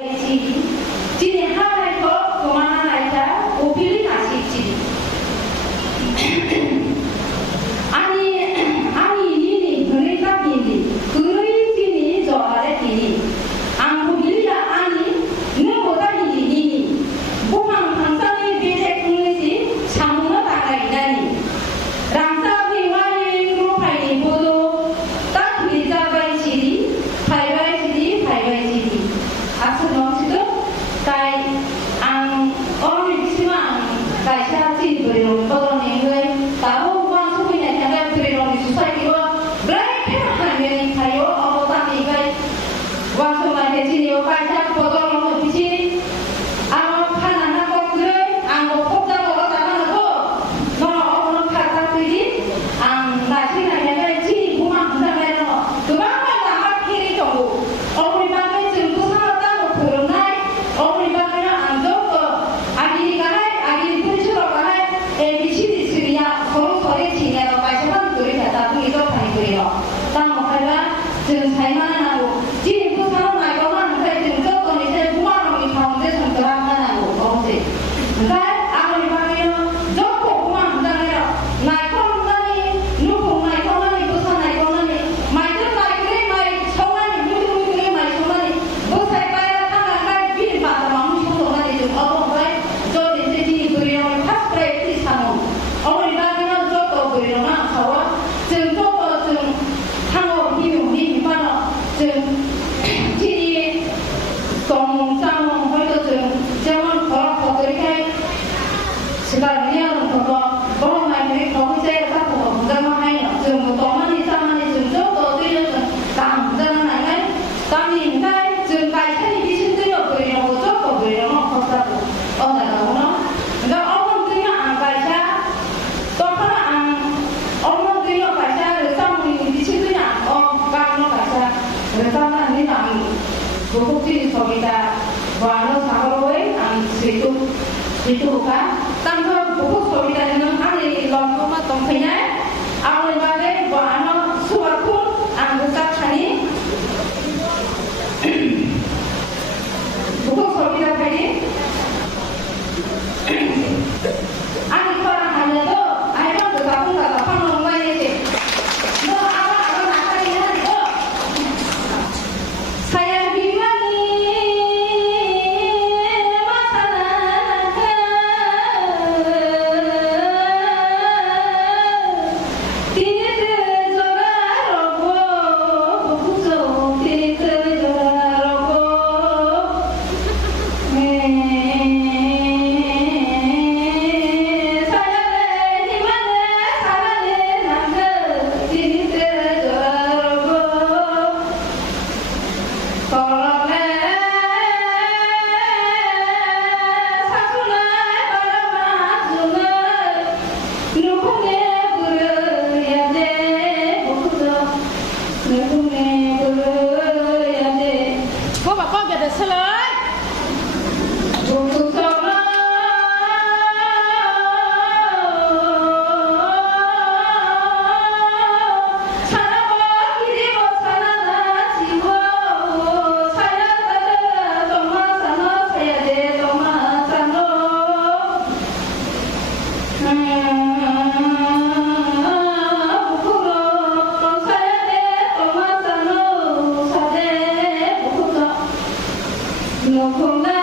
지니 하나의 더 그만하나이다 오빌리 가시지 아니 니니 그의 답이니 그의 지니 저 아래 디니 안 오빌리야 아니 너보다 니니 보방 항상의 비색 공의시 참으로 다가이다니 랑사비 와인 그룹하니 모두 딱 비자바이 시리 바이바이 시리 앞서 넘치도 tại ang orang Islam tại sao chỉ beri orang orang yang người tahu uang semuanya jangan beri orang susah kira berapa kan yang tahu orang tadi kai uang semuanya sini orang saya potong orang di sini ang panan aku kira ang kopda orang tangan aku mana orang kata tadi ang nasi nanya kai sini rumah kita mana kemana tak kiri tunggu orang bagi jemput sama tahu corona 어머니 바꾸는 안 좋고 아기가 아기 분수로가 미치지 쓰리야 서로 서리 지내가 빠져만 그리 하다 보이도 많이 그래요. 땅 먹다가 지금 살만은 하고 지금 그 사람 말고만 지금 조금 이제 부모님이 가운데 손가락만 하고 없지. 그러니까 아버지 바꾸는 좋고 부모님 부장해요. 날 건너니 누구 날 건너니 부산 날 건너니 말들 말 그래 말 성만이 누구 그래 말 성만이 뭐 살까요? pada mamu semua orang itu orang baik, jadi jadi beriorang khas berarti sama. Orang ibaratnya jodoh beriorang kawan, jodoh tangan hiu mana, jadi kamu sama itu jangan orang kotorikai. Sekarang ni orang kalau main kamu saya tak tahu jangan main, teman ni sama ni jodoh tu kamu jangan main, kami ni kai saya di sini tu beriorang jodoh beriorang kotor, orang dah tahu no. Enggak orang tu yang angkai saya, orang tu yang angkai saya, resam di sini tu yang kamu angkai saya, resam ni kami, buku ni sobita, wano sahabat situ bukan, tanpa buku sobita dengan ahli lomba tempatnya, ahli bagai wano suatu anggota kami. buku sobita kali ani orang hanya tu ayam bergabung kata panggung ini no apa nak ini tu saya bimani masalah tini terjora robo buku so tini terjora robo No,